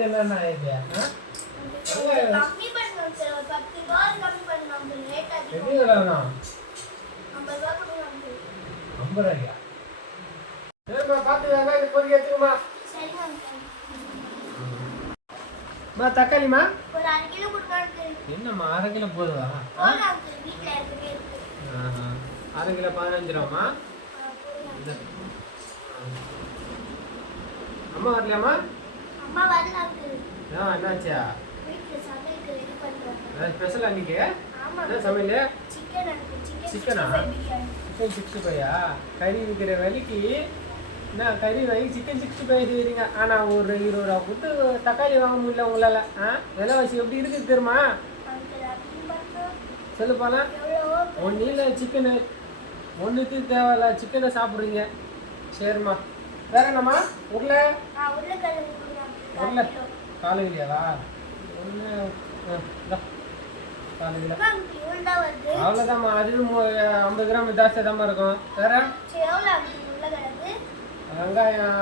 பண்ணுங்க என்னென்ன ரேட் எப்படி வேணும் ஐம்பது ரூபாயா சரிம்மா பார்த்து வெங்காயத்தை பொறுக்கி எடுத்துக்கம்மா. சரிங்க அம்மா தக்காளிம்மா? என்னம்மா அரை கிலோ போதுவா அரை கிலோ பதினஞ்சு ரூபாமா அம்மா வரலையாம்மா? அம்மா ஆ என்னாச்சா? சமையலுக்கு ரெடி ஏதாவது ஸ்பெஷல் அன்னைக்கு என்ன சமையல்? சிக்கன் சிக்கன் சிக்கனா? பிரியாணி. சிக்கன் சிக்ஸ்டி ஃபைவா கறி விற்கிற விலைக்கு என்ன கறி வாங்கி சிக்கன் சிக்ஸ்டி ஃபைவ் செய்கிறீங்க ஆனால் ஒரு இருபது ரூபா கொடுத்து தக்காளி வாங்க முடியல உங்களால். ஆ? விலைவாசி எப்படி இருக்குது தெரியுமா? சொல்லு எவ்வளோ ஒன்றும் இல்லை சிக்கனு ஒன்றுக்கு தேவையில்ல சிக்கனை சாப்பிட்றீங்க. சரிம்மா. வேற என்னம்மா? உருளை? நான் உருளைக்கிழங்கு. காலு ஒன்று காலு தான் வருது அவ்வளோதாம்மா அது ஐம்பது கிராம் ஜாஸ்தியாக தாம்மா இருக்கும். வேற? வெங்காயம்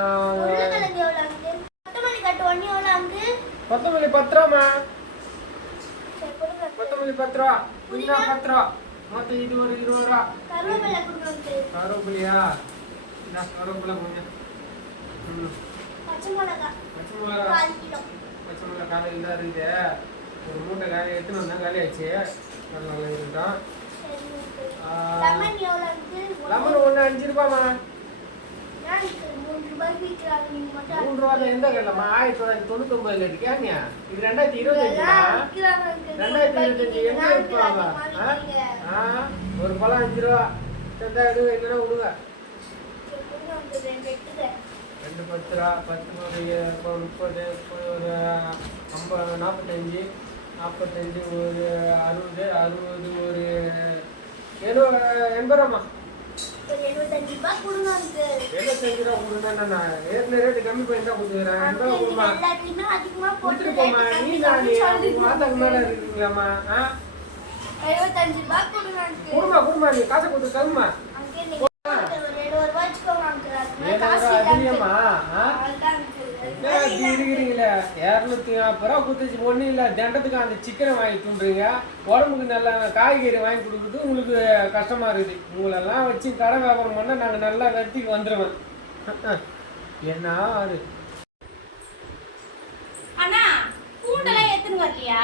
கொத்தமல்லி ஒன்று பத்து ரூபாம்மா. கொத்தமல்லி பத்து ரூபா. புதினா? பத்து ரூபா. மொத்தம் இது ஒரு இருபது ரூபா. கருவேப்பிலையா? இந்தா கருவேப்பிலை கொஞ்சம் பச்சை மிளகா பச்சை மிளகா கால் கிலோ. பச்சை மிளகா காலையில் தான் இருக்குது. ஒரு மூட்டை காலி எடுத்துன்னு வந்தேன் காலி ஆச்சு நல்லா லெமன் எவ்வளோ அங்கிள் லெமன் ஒன்று அஞ்சு மட்டும் மூணு ரூபாயில் எந்த கல்லம்மா ஆயிரத்தி தொள்ளாயிரத்தி தொண்ணூத்தொம்பதுல இருக்கியா நீ? இது ரெண்டாயிரத்தி uncle. ரெண்டாயிரத்தி இருபத்தஞ்சு எங்க. ஆ? ஒரு பழம் அஞ்சு ரூபா. சந்தா இல்லைன்னா விடுங்க. ரெண்டு பத்து ரூபா பத்து ஒரு முப்பது ஒரு ஐம்பது நாற்பத்தஞ்சு நாற்பத்தஞ்சு ஒரு அறுபது அறுபது ஒரு எழுபது எண்பது ரூபாம்மா எழுபத்தஞ்சு கொடுங்க ரூபா கொடுத்தா நான் ஏற்கனவே ரேட்டு கம்மி பண்ணி தான் கொடுத்துக்கிறேன் எண்பது கொடுமா கொடுத்துட்டு நீ நான் மாதத்துக்கு மேலே. இருக்குங்களாம்மா? ஆ? எழுபத்தஞ்சு ரூபாய் கொடுங்க. கொடுமா கொடுமா நீ காசை கொடுத்து கிளம்புமா uncle, நீங்க ஒரு எழுபது ரூபாய் வச்சுக்கோங்க uncle. அதுக்கு மேல ஏழு காசு ரூபா இல்லை அதிகமா uncle. ஆ அவ்வளவுதான் uncle. என்ன இப்படி இருக்கிறீங்களே இரநூத்தி நாற்பது ரூபா கொடுத்துச்சு. ஒன்றும் இல்லை தண்டத்துக்கு அந்த சிக்கனை வாங்கி தூண்டுறீங்க உடம்புக்கு நல்ல காய்கறி வாங்கி கொடுக்குறது உங்களுக்கு கஷ்டமா இருக்குது. உங்களெல்லாம் வச்சு கடை வியாபாரம் பண்ணால் நாங்கள் நல்லா வெட்டிக்கு வந்துடுவேன் என்ன அது அண்ணா பூண்டெல்லாம் எடுத்துன்னு வரலையா?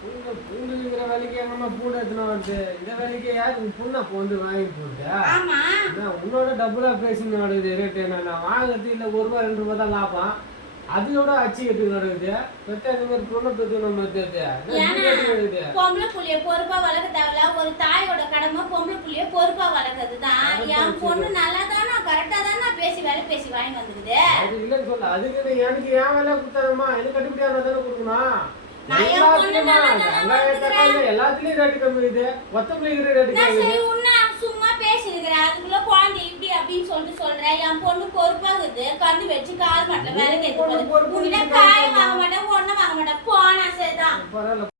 பூண்டு பூண்டு இருக்கிற வேலைக்கு எங்கம்மா பூண்டு எடுத்துன்னு வருது? இந்த வேலைக்கு யாரு பூண்டா பூண்டு வாங்கி போட்டா? உன்னோட டபுளா பேசின்னு நடக்குது. ரேட்டு என்ன? நான் வாங்குறது இல்லை ஒரு ரூபா ரெண்டு ரூபா தான் லாபம். அதோட அச்சு கட்டு நடக்குது? பெத்த இந்த மாதிரி பொண்ணை பெற்று நம்ம இருக்குது பொம்பளை புள்ளைய பொறுப்பா வளர்க்க தேவையில்ல. ஒரு தாயோட கடமை பொம்பளை புள்ளைய பொறுப்பா வளர்க்கறது தான் என் பொண்ணு நல்லா தானே கரெக்டா தானே? பேசி வேலை பேசி வாங்கி வந்துக்குது அது இல்லைன்னு சொல்ல. அதுக்கு எனக்கு ஏன் வேலை கொடுத்தாருமா எனக்கு கட்டுப்படியான தானே கொடுக்கணும்? எல்லாத்துலயுமா, ரேட்டு கம்மி இது கொத்தமல்லி ரேட்டு நான் கம்மி பேசிருக்கிறேன் அதுக்குள்ள குழந்தை இப்படி அப்படின்னு சொல்லிட்டு சொல்றேன் என் பொண்ணு பொறுப்பாகுது. கண்ணு வச்சு கால் மாட்டல வேலை கேட்க பொண்ணு பொறுப்பு உங்ககிட்ட இருக்கு, காய காய் வாங்க மாட்டேன் ஒன்னும் வாங்க மாட்டேன். போனா சரிதான்.